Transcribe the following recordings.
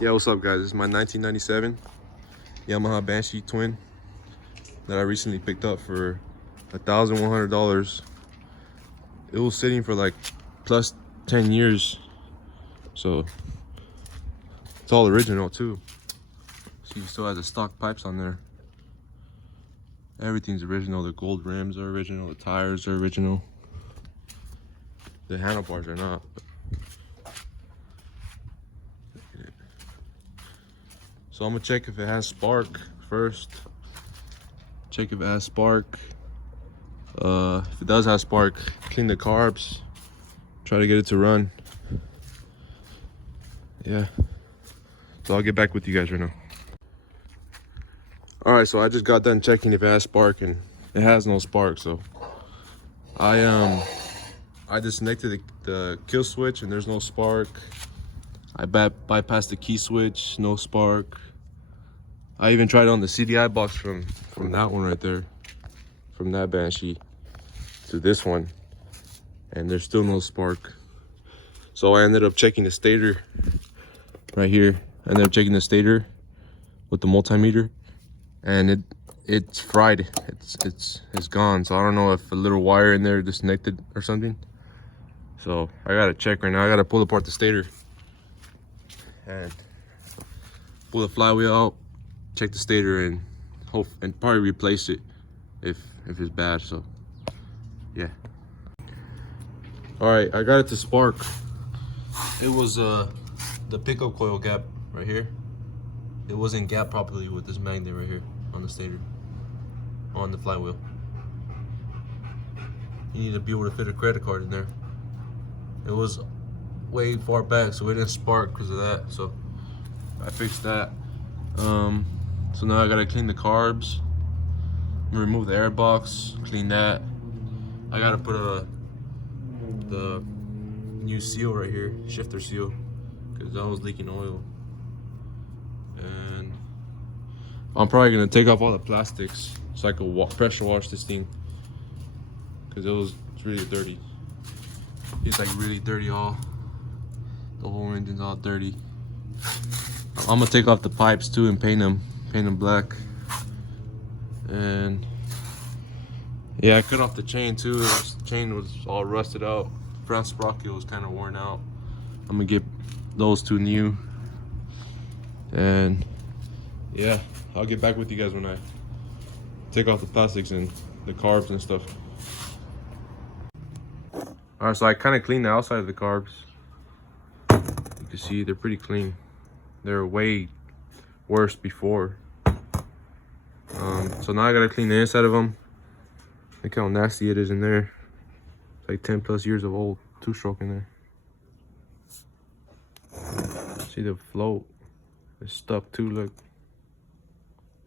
Yeah, what's up guys? This is my 1997 Yamaha Banshee twin that I recently picked up for $1,100. It was sitting for like plus 10 years. So it's all original too. See, it still has the stock pipes on there. Everything's original. The gold rims are original, the tires are original. The handlebars are not. So I'm gonna check if it has spark first. Check if it has spark. If it does have spark, clean the carbs. Try to get it to run. Yeah. So I'll get back with you guys right now. All right, so I just got done checking if it has spark, and it has no spark. So I disconnected the kill switch, and there's no spark. I bypassed the key switch, no spark. I even tried on the CDI box from that one right there, from that Banshee to this one, and there's still no spark. So I ended up checking the stator right here. I ended up checking the stator with the multimeter, and it's fried. It's gone. So I don't know if a little wire in there disconnected or something. So I gotta check right now. I gotta pull apart the stator and pull the flywheel out, check the stator, and probably replace it if it's bad. So yeah. All right, I got it to spark. It was the pickup coil gap right here. It wasn't gapped properly with this magnet right here on the stator, on the flywheel. You need to be able to fit a credit card in there. It was way far back, so it didn't spark because of that. So I fixed that. So now I gotta clean the carbs, remove the air box, clean that. I gotta put the new seal right here, shifter seal, because that was leaking oil. And I'm probably gonna take off all the plastics so I could pressure wash this thing, because it's really dirty. It's like really dirty. The whole engine's all dirty. I'm gonna take off the pipes too and paint them black. And yeah, I cut off the chain too. The chain was all rusted out. Front sprocket was kind of worn out. I'm gonna get those two new. And yeah, I'll get back with you guys when I take off the plastics and the carbs and stuff. All right, so I kind of cleaned the outside of the carbs. You can see they're pretty clean. They're way worse before. So now I gotta clean the inside of them. Look how nasty it is in there. It's like 10 plus years of old two-stroke in there. See the float? It's stuck too, look.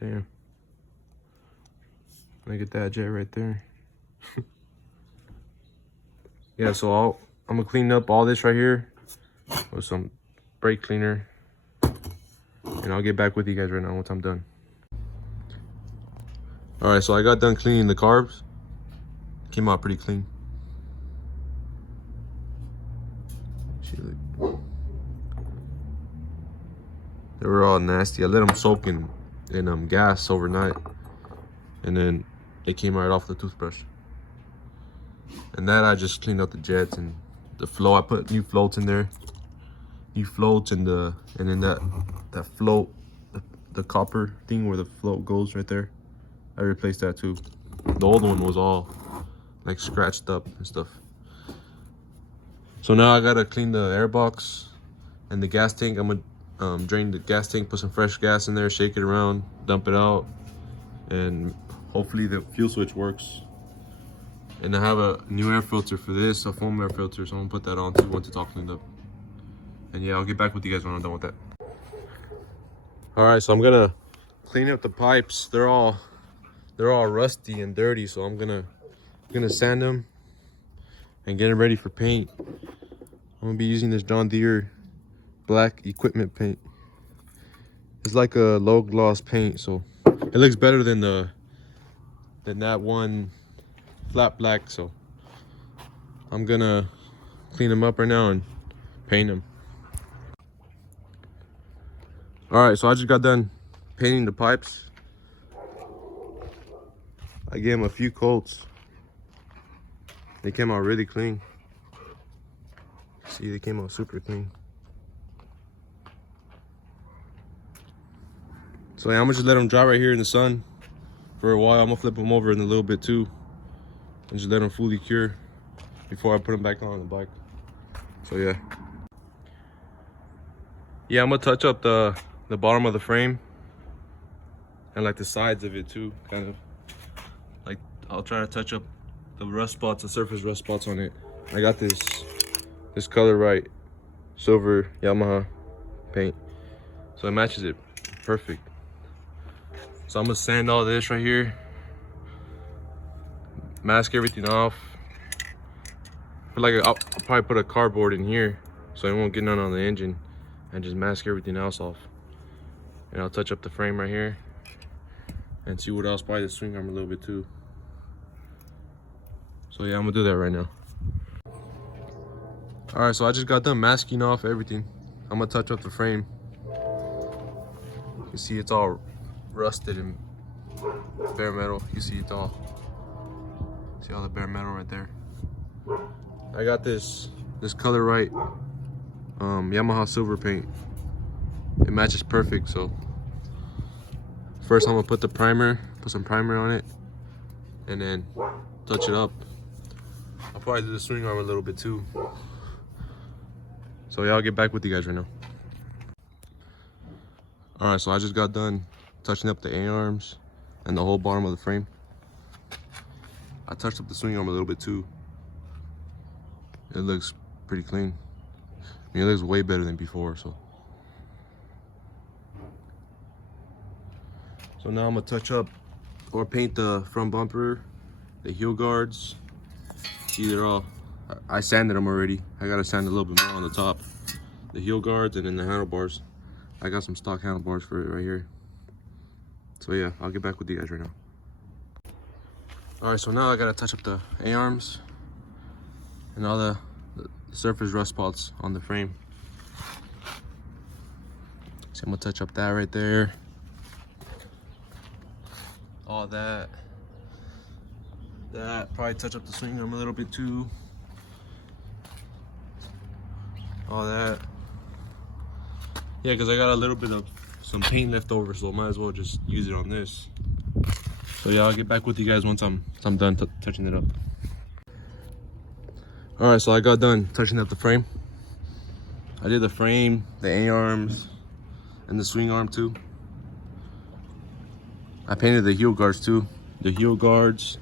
Damn. Look at that jet right there. Yeah, so I'm gonna clean up all this right here with some brake cleaner, and I'll get back with you guys right now once I'm done. All right, so I got done cleaning the carbs. Came out pretty clean. They were all nasty. I let them soak in gas overnight, and then they came right off the toothbrush. And that I just cleaned up the jets and the flow. I put new floats in there. New floats and then that float, the copper thing where the float goes right there. I replaced that too. The old one was all like scratched up and stuff. So now I gotta clean the air box and the gas tank. I'm gonna drain the gas tank, put some fresh gas in there, shake it around, dump it out, and hopefully the fuel switch works. And I have a new air filter for this, a foam air filter, so I'm gonna put that on too once it's all cleaned up. And yeah, I'll get back with you guys when I'm done with that. All right, so I'm gonna clean up the pipes. They're all rusty and dirty, so I'm gonna sand them and get them ready for paint. I'm gonna be using this John Deere black equipment paint. It's like a low gloss paint, so it looks better than that one flat black. So I'm gonna clean them up right now and paint them. All right, so I just got done painting the pipes. I gave them a few coats. They came out really clean. See, they came out super clean. So yeah, I'm gonna just let them dry right here in the sun for a while. I'm gonna flip them over in a little bit too, and just let them fully cure before I put them back on the bike. So yeah. Yeah, I'm gonna touch up the bottom of the frame and like the sides of it too, kind of. Like I'll try to touch up the rust spots, the surface rust spots on it. I got this color right silver Yamaha paint, so it matches it perfect. So I'm gonna sand all this right here, mask everything off. I feel like I'll probably put a cardboard in here so it won't get none on the engine, and just mask everything else off. And I'll touch up the frame right here and see what else, probably the swing arm a little bit too. So yeah, I'm gonna do that right now. All right, so I just got done masking off everything. I'm gonna touch up the frame. You see it's all rusted and bare metal. You see it's all, see all the bare metal right there. I got this color right Yamaha silver paint. It matches perfect. So first I'm gonna put some primer on it, and then touch it up. I'll probably do the swing arm a little bit too. So yeah, I'll get back with you guys right now. All right, so I just got done touching up the A-arms and the whole bottom of the frame. I touched up the swing arm a little bit too. It looks pretty clean. I mean, it looks way better than before, so. So now I'm gonna touch up or paint the front bumper, the heel guards. See, they're all, I sanded them already. I gotta sand a little bit more on the top. The heel guards and then the handlebars. I got some stock handlebars for it right here. So yeah, I'll get back with you guys right now. All right, so now I gotta touch up the A-arms and all the surface rust spots on the frame. So I'm gonna touch up that right there. All that. Probably touch up the swing arm a little bit too. All that. Yeah, because I got a little bit of some paint left over, so I might as well just use it on this. So yeah, I'll get back with you guys once I'm done touching it up. All right, so I got done touching up the frame. I did the frame, the A-arms, and the swing arm too. I painted the heel guards too. The heel guards,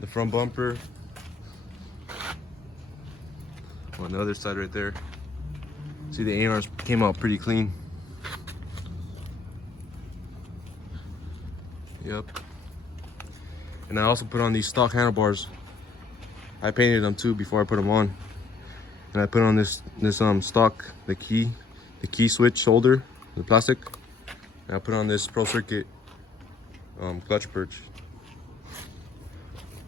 the front bumper. On the other side right there. See, the A-arms came out pretty clean. Yep. And I also put on these stock handlebars. I painted them too before I put them on. And I put on this stock, the key switch holder, the plastic. And I put on this Pro Circuit clutch perch.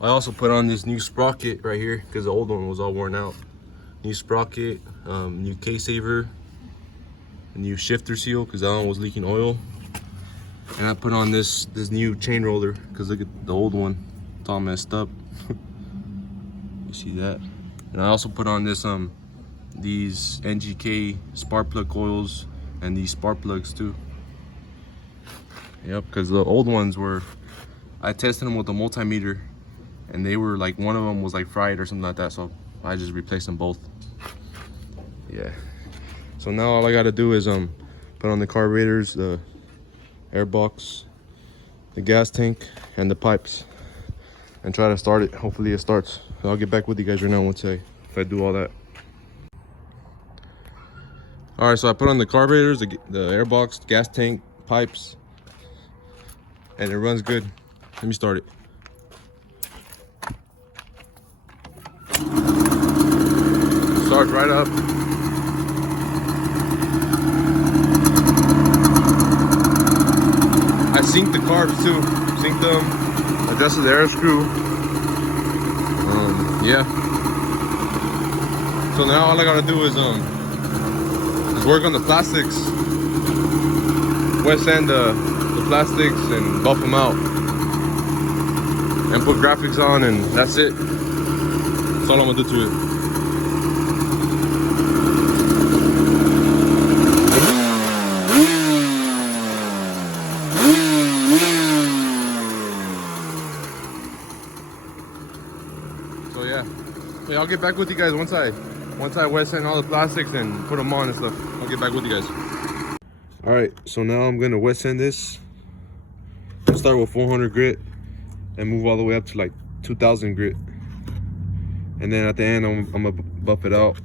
I also put on this new sprocket right here because the old one was all worn out. New sprocket, new K-saver, a new shifter seal because that one was leaking oil. And I put on this new chain roller because look at the old one, it's all messed up. You see that? And I also put on this these NGK spark plug coils and these spark plugs too. Yep, because the old ones were, I tested them with a multimeter and they were like, one of them was like fried or something like that, so I just replaced them both. Yeah, so now all I gotta do is put on the carburetors, the air box, the gas tank, and the pipes, and try to start it. Hopefully it starts. So I'll get back with you guys right now once if I do all that. All right, so I put on the carburetors, the air box, gas tank, pipes, and it runs good. Let me start it. Starts right up. I synced the carbs too. Synced them, adjusted the air screw. Yeah. So now all I gotta do is work on the plastics. wet sand the plastics and buff them out. And put graphics on, and that's it. That's all I'm gonna do to it. So yeah, I'll get back with you guys once I wet sand all the plastics and put them on and stuff. I'll get back with you guys. All right, so now I'm gonna wet sand this. I'll start with 400 grit and move all the way up to like 2000 grit, and then at the end I'm gonna buff it out.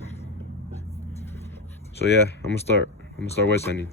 So yeah, I'm gonna start wet sanding.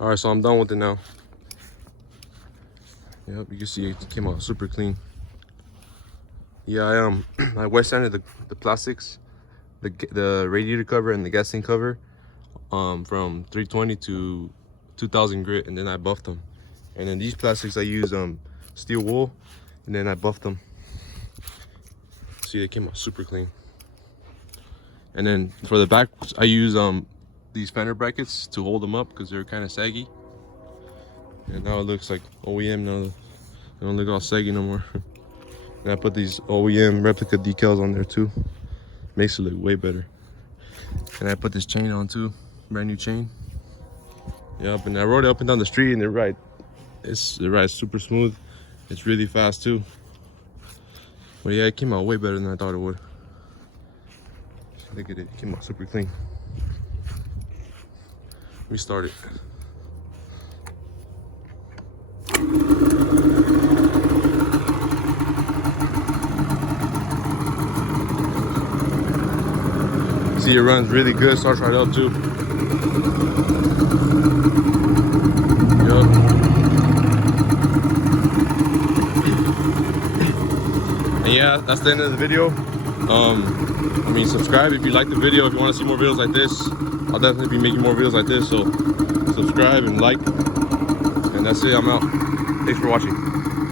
All right, so I'm done with it now. Yep, you can see it came out super clean. Yeah, I wet sanded the plastics, the radiator cover and the gas tank cover, from 320 to 2000 grit, and then I buffed them. And then these plastics I use steel wool, and then I buffed them. See, they came out super clean. And then for the back, I use these fender brackets to hold them up because they're kind of saggy. And now it looks like OEM now. They don't look all saggy no more. And I put these OEM replica decals on there too. Makes it look way better. And I put this chain on too, brand new chain. Yep, and I rode it up and down the street, and it rides super smooth. It's really fast too. But yeah, it came out way better than I thought it would. Look at it, it came out super clean. Restart it. See, it runs really good, starts right up too. Yup. And yeah, that's the end of the video. I mean, subscribe if you like the video. If you want to see more videos like this, I'll definitely be making more videos like this. So subscribe and like, and that's it. I'm out. Thanks for watching.